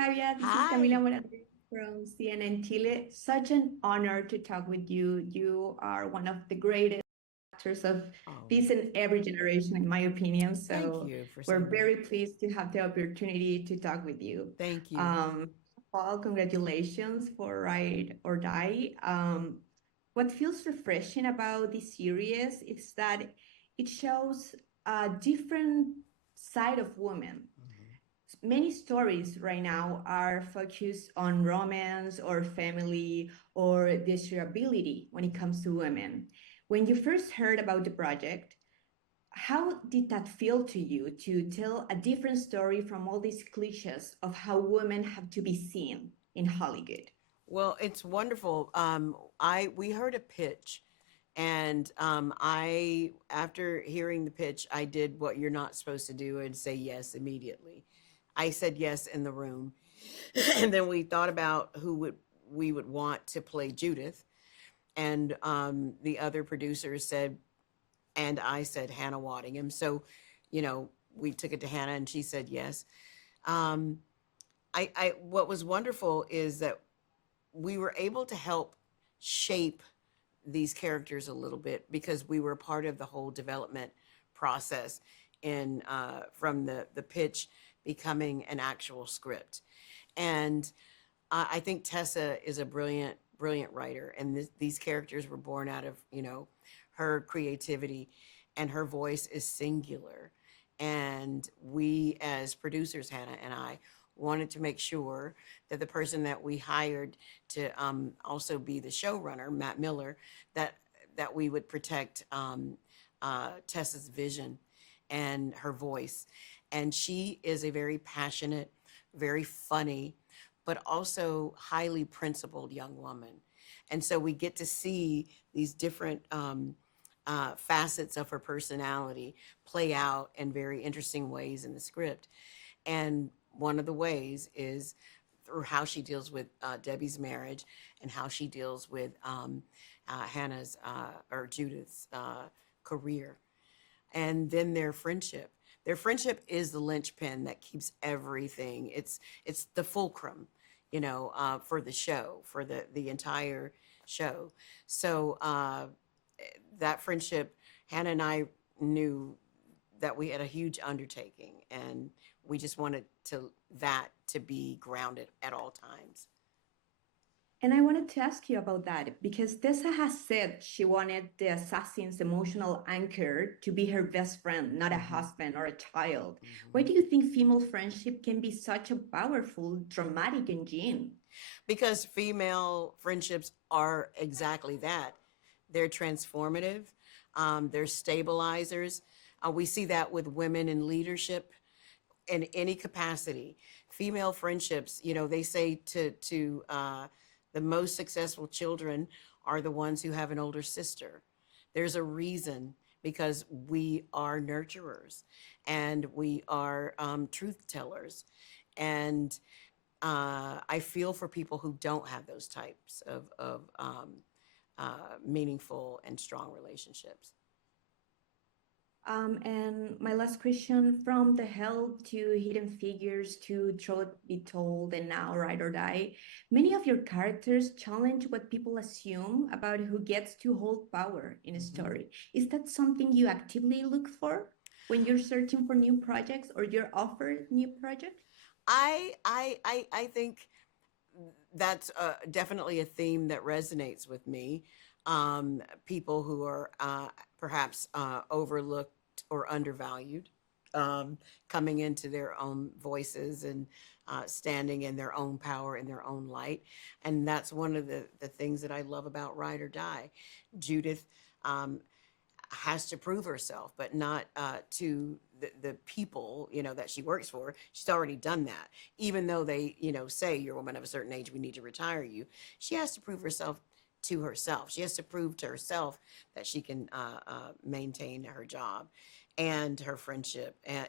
Octavia. This is Camila Hi. Morandé from CNN Chile. Such an honor to talk with you. You are one of the greatest actors of Oh, this and every generation, in my opinion. thank So you for we're saying that. very pleased to have the opportunity to talk with you. Thank you. Um, Paul, congratulations for Ride or Die. What feels refreshing about this series is that it shows a different side of women. Mhm. Many stories right now are focused on romance or family or desirability when it comes to women. When you first heard about the project, how did that feel to you to tell a different story from all these cliches of how women have to be seen in Hollywood? Well, it's wonderful. We heard a pitch, and I after hearing the pitch, I did what you're not supposed to do and say yes immediately. I said yes in the room, and then we thought about who would we would want to play Judith, and the other producers said, and I said Hannah Waddingham. So, you know, we took it to Hannah, and she said yes. Um, I what was wonderful is that we were able to help shape these characters a little bit because we were part of the whole development process in from the pitch becoming an actual script. And I think Tessa is a brilliant writer, and these characters were born out of her creativity, and her voice is singular. And we, as producers, Hannah and I, wanted to make sure that the person that we hired to also be the showrunner, Matt Miller, that we would protect Tessa's vision and her voice. And she is a very passionate, very funny, but also highly principled young woman. And so we get to see these different facets of her personality play out in very interesting ways in the script. And one of the ways is through how she deals with Debbie's marriage and how she deals with Hannah's or Judith's career, and then their friendship. Their friendship is the linchpin that keeps everything. It's the fulcrum, for the show, for the entire show. So that friendship, Hannah and I knew that we had a huge undertaking, and we just wanted to be grounded at all times. And I wanted to ask you about that because Tessa has said she wanted the assassin's emotional anchor to be her best friend, not a Hmm. husband or a child. Why Hmm. do you think female friendship can be such a powerful, dramatic engine? Because female friendships are exactly that. They're transformative. They're stabilizers. We see that with women in leadership in any capacity. Female friendships, they say to the most successful children are the ones who have an older sister. There's a reason, because we are nurturers and we are truth tellers. And I feel for people who don't have those types meaningful and strong relationships. And my last question, from the help to hidden figures to truth be told and now ride or die, many of your characters challenge what people assume about who gets to hold power in a Hmm. story. Is that something you actively look for when you're searching for new projects or you're offered new projects? I think that's definitely a theme that resonates with me. People who are perhaps overlooked or undervalued, um, coming into their own voices and standing in their own power, in their own light. And that's one of the things that I love about Ride or Die. Judith um, has to prove herself, but not to the people, that she works for. She's already done that. Even though they, say you're a woman of a certain age, we need to retire you. She has to prove herself to herself. She has to prove to herself that she can maintain her job and her friendship. And,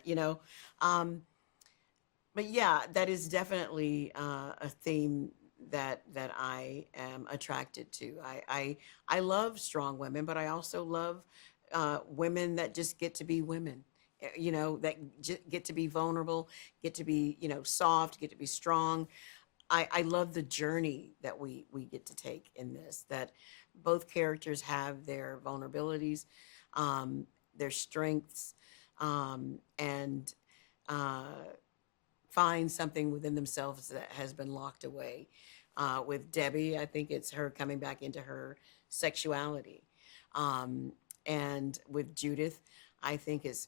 but yeah, that is definitely a theme that I am attracted to. I love strong women, but I also love women that just get to be women that get to be vulnerable, get to be, soft, get to be strong. I love the journey that we get to take in this, that both characters have their vulnerabilities, their strengths, and find something within themselves that has been locked away. With Debbie, I think it's her coming back into her sexuality. And with Judith, I think it's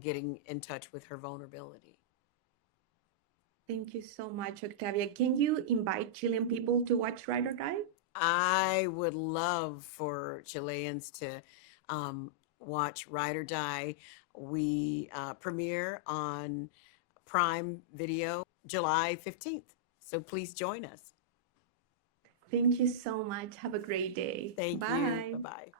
getting in touch with her vulnerability. Thank you so much, Octavia. Can you invite Chilean people to watch Ride or Die? I would love for Chileans to watch Ride or Die. We premiere on Prime Video July 15th. So please join us. Thank you so much. Have a great day. Thank Bye. you. Bye-bye.